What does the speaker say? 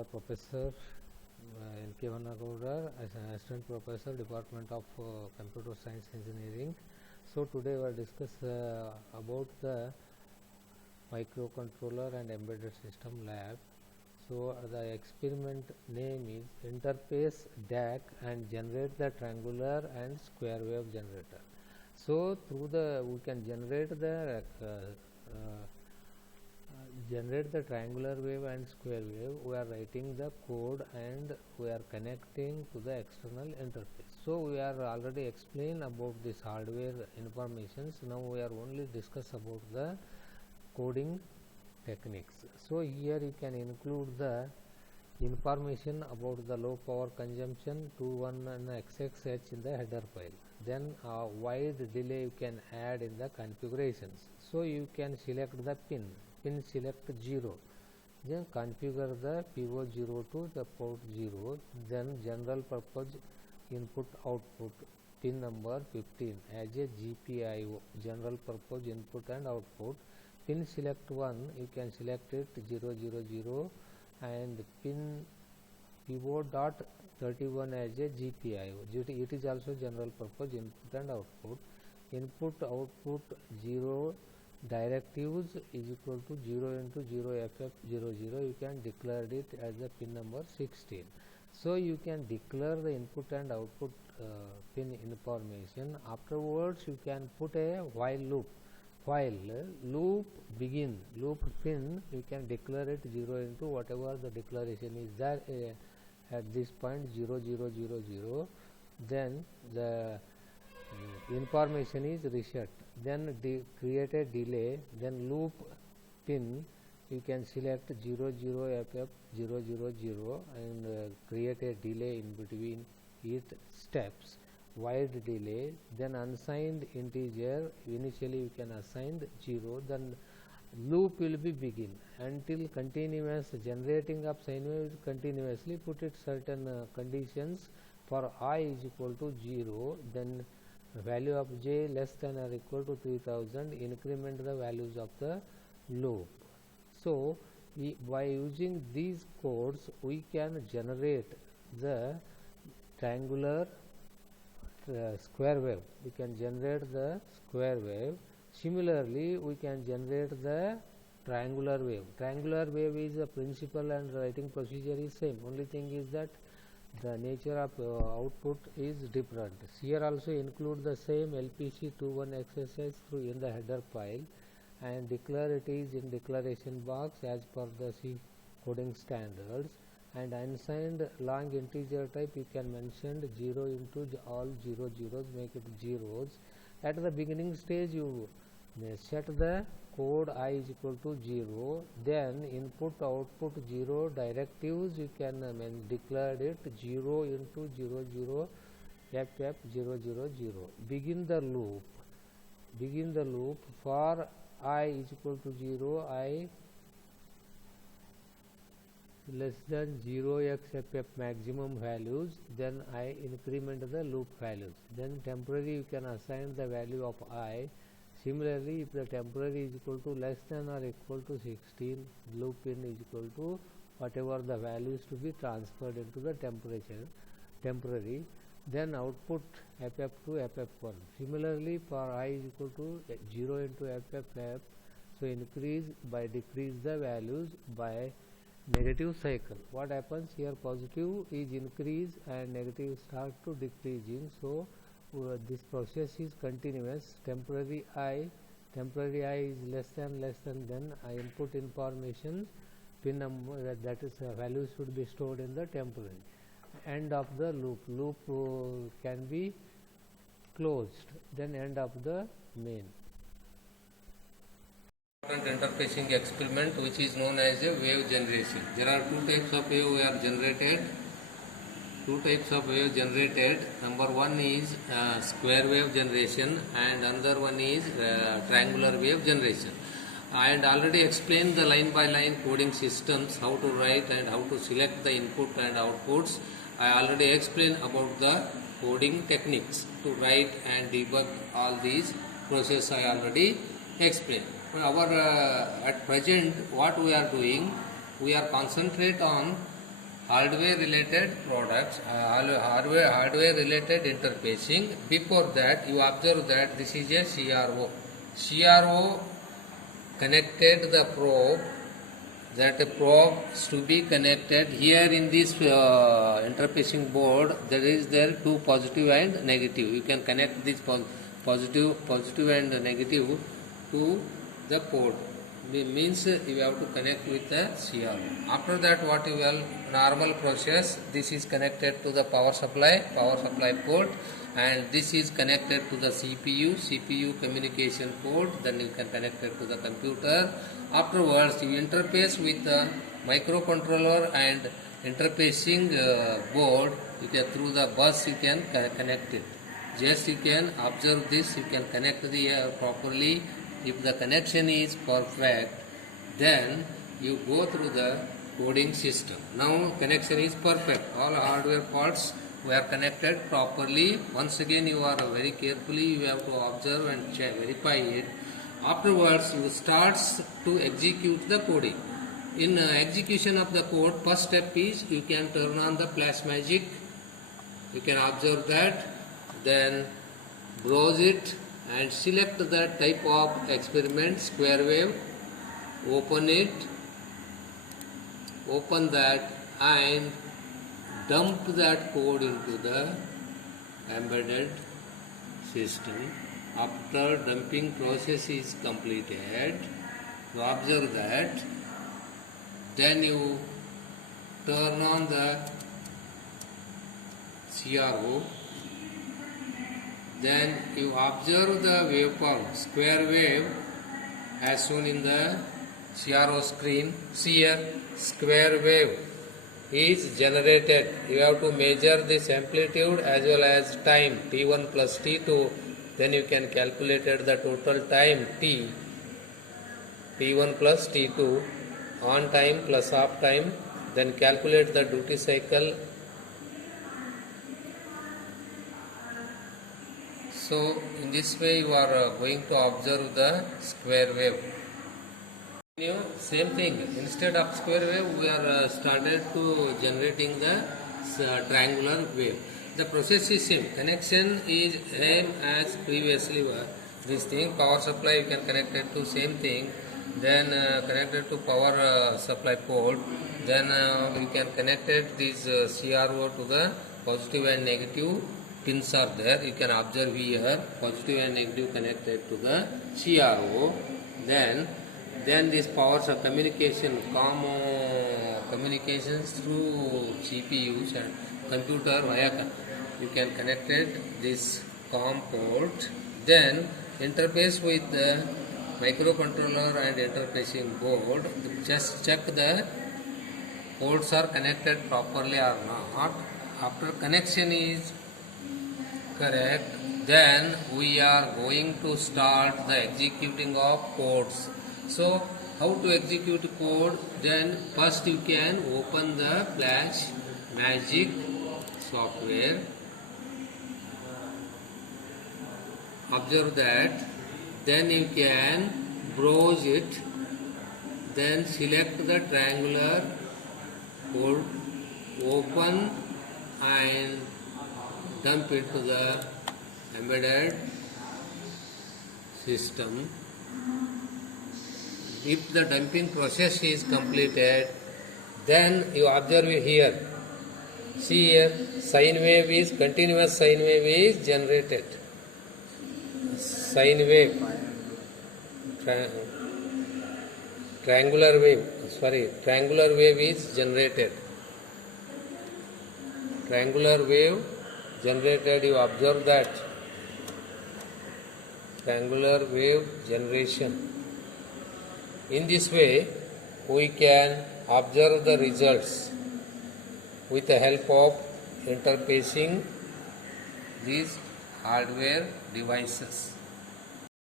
the Professor N.K. Vanagowda, as an Assistant Professor, Department of Computer Science Engineering. So today we will discuss about the microcontroller and embedded system lab. So the experiment name is interface DAC and generate the triangular and square wave generator. So through the we can generate the triangular wave and square wave. We are writing the code and we are connecting to the external interface. So we are already explained about this hardware informations. Now we are only discuss about the coding techniques. So here you can include the information about the low power consumption 21xxh in the header file. Then wide delay you can add in the configurations. So you can select the pin select 0, then configure the PO0 to the port 0, then general purpose input output pin number 15 as a GPIO, general purpose input and output. Pin select 1, you can select it 000 and pin PO.31 as a GPIO. It is also general purpose input and output. Input output 0 directives is equal to 0 into 0FF00. You can declare it as the pin number 16. So you can declare the input and output pin information. Afterwards you can put a while loop. While loop begin, loop pin, you can declare it 0 into whatever the declaration is there at this point 0000. Then the information is reset. Then create a delay. Then loop pin, you can select 00FF000 and create a delay in between it steps. Wide delay, then unsigned integer, initially you can assign 0, then loop will be begin until continuous generating of sine wave continuously. Put it certain conditions. For I is equal to 0, then value of j less than or equal to 3000, increment the values of the loop. So by using these codes we can generate the triangular square wave. We can generate the square wave. Similarly we can generate the triangular wave. Triangular wave is a principle and writing procedure is same. Only thing is that the nature of output is different. Here also include the same LPC21xxh through in the header file and declare it is in declaration box as per the C coding standards. And unsigned long integer type you can mention 0 into all 0 zeros, make it zeros. At the beginning stage you set the code I is equal to 0, then input output 0 directives you can declare it 0 into 00 FF000. Begin the loop for I is equal to 0, I less than 0xFF maximum values, then I increment the loop values. Then temporary you can assign the value of I. Similarly, if the temporary is equal to less than or equal to 16, loop in is equal to whatever the values to be transferred into the temporary, then output FF to FF1. Similarly, for I is equal to 0 into FFF, so increase by decrease the values by negative cycle. What happens here? Positive is increase and negative start to decreasing. So this process is continuous. Temporary I is less than, then I input information pin number that is value should be stored in the temporary. End of the loop can be closed, then end of the main. Interfacing experiment which is known as a wave generation. There are two types of wave generated. Number one is square wave generation and another one is triangular wave generation. I had already explained the line by line coding systems, how to write and how to select the input and outputs. I already explained about the coding techniques to write and debug all these process. I already explained. At present what we are doing, we are concentrate on hardware related products, hardware related interfacing. Before that, you observe that this is a CRO. CRO connected the probe, that probe to be connected here in this interfacing board. There are two positive and negative. You can connect this positive and negative to the port. Means you have to connect with the CRO. After that, what you will, normal process, this is connected to the power supply port, and this is connected to the CPU communication port. Then you can connect it to the computer. Afterwards, you interface with the microcontroller and interfacing board. You can, through the bus you can connect it. Just you can observe this, you can connect the properly. If the connection is perfect, then you go through the coding system. Now connection is perfect. All hardware parts were connected properly. Once again, you are very carefully, you have to observe and check, verify it. Afterwards, you start to execute the coding. In execution of the code, first step is you can turn on the Flash Magic. You can observe that. Then browse it and select the type of experiment, square wave. Open it, open that and dump that code into the embedded system. After dumping process is completed, you observe that. Then you turn on the CRO. Then you observe the waveform, square wave as shown in the CRO screen. See here, square wave is generated. You have to measure this amplitude as well as time, T1 plus T2. Then you can calculate the total time T1 plus T2, on time plus off time. Then calculate the duty cycle. So in this way you are going to observe the square wave. Same thing, instead of square wave we are started to generating the triangular wave. The process is same. Connection is same as previously. This thing, power supply you can connect it to same thing. Then connect it to power supply port. Then you can connect it this CRO to the positive and negative pins are there. You can observe here positive and negative connected to the CRO. Then this power communication, communications through CPUs and computer via you can connect it this COM port. Then interface with the microcontroller and interfacing board. Just check the ports are connected properly or not. After connection is correct, then we are going to start the executing of codes. So how to execute code? Then first you can open the Flash Magic software. Observe that. Then you can browse it. Then select the triangular code, open and dump it to the embedded system. If the dumping process is completed, then you observe here. See here, sine wave is continuous sine wave is generated. Sine wave, triangular wave is generated. Triangular wave generated, you observe that. Triangular wave generation. In this way, we can observe the results with the help of interfacing these hardware devices.